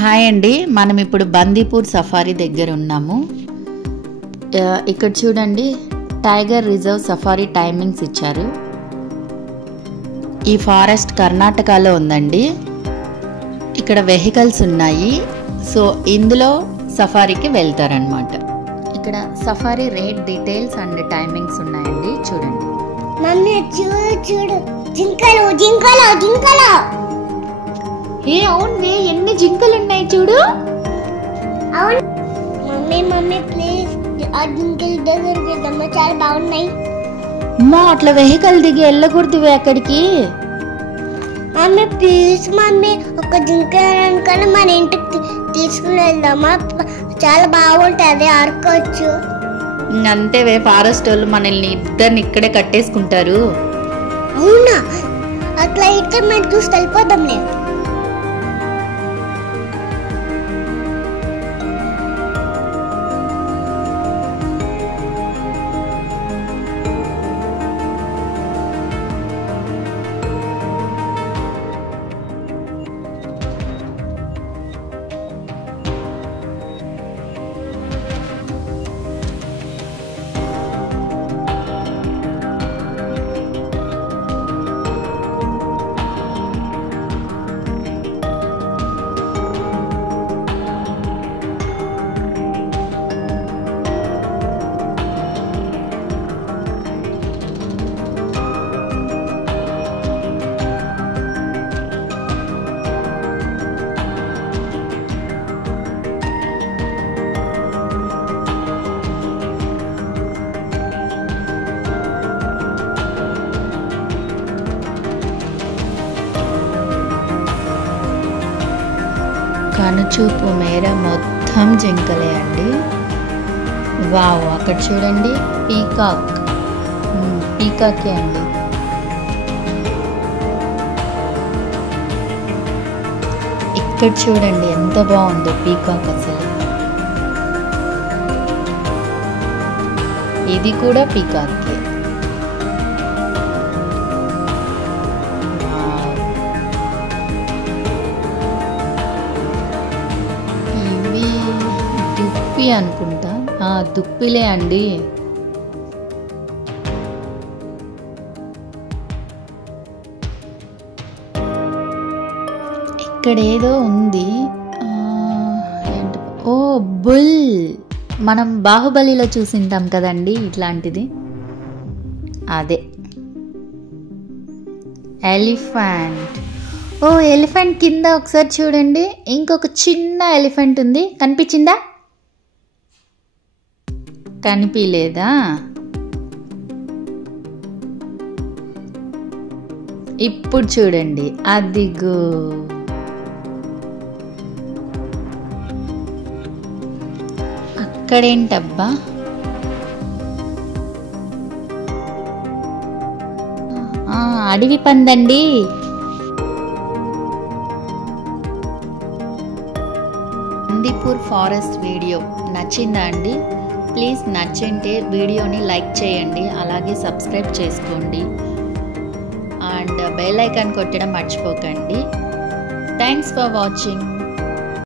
Hi అండి, మనం ఇప్పుడు బందీపూర్ సఫారీ దగ్గర ఉన్నాము. ఇక్కడ చూడండి, టైగర్ రిజర్వ్ సఫారీ టైమింగ్స్ ఇచ్చారు. ఈ ఫారెస్ట్ కర్ణాటకలో ఉందండి. ఇక్కడ వెహికల్స్ ఉన్నాయి, సో ఇందులో సఫారీకి వెళ్తారనమాట. ఇక్కడ safari rate details and timings ఉన్నాయండి, చూడండి. మమ్మీ చూడు చూడు, జింకలు జింకలు జింకలు. అవును, ఎన్ని జింకలు ఉన్నాయి చూడు. అవును మమ్మీ, మమ్మీ ప్లీజ్ ఆ జింకల దగ్గరికి వెళ్దామా, చాలా బాగున్నాయి. అమ్మా, అట్లా వెహికల్ దిగి వెళ్ళకూడదు అక్కడికి. మమ్మీ ప్లీజ్ మమ్మీ, ఒక జింకలు మన ఇంటికి తీసుకుని వెళ్దామా, చాలా బాగుంటుంది, ఆడుకోవచ్చు. అంతేవే, ఫారెస్ట్ వాళ్ళు మనల్ని ఇద్దరిని ఇక్కడే కట్టేసుకుంటారు. అవునా, అట్లా అయితే మనం చూసి వెళ్ళిపోదాంలే. కనుచూపు మేర మొత్తం జింకలే అండి. వావ్, అక్కడ చూడండి, పీకాకే అండి. ఇక్కడ చూడండి ఎంత బాగుందో పీకాక్, అసలు ఇది కూడా పీకాకే. దుప్పి అనుకుంటా, దుప్పిలే అండి. ఇక్కడ ఏదో ఉంది, ఓ బుల్. మనం బాహుబలిలో చూసింటాం కదండి ఇట్లాంటిది, అదే ఎలిఫెంట్. ఓ, ఎలిఫెంట్ కింద ఒకసారి చూడండి, ఇంకొక చిన్న ఎలిఫెంట్ ఉంది, కనిపించిందా? కనిపించలేదా? ఇప్పుడు చూడండి, అదిగో. అక్కడేంటబ్బా, అడవి పందండి. బందీపూర్ ఫారెస్ట్ వీడియో నచ్చిందా అండి? ప్లీజ్ నచ్చింటే వీడియోని లైక్ చేయండి, అలాగే సబ్స్క్రైబ్ చేసుకోండి అండ్ బెల్ ఐకాన్ కొట్టడం మర్చిపోకండి. Thanks for watching.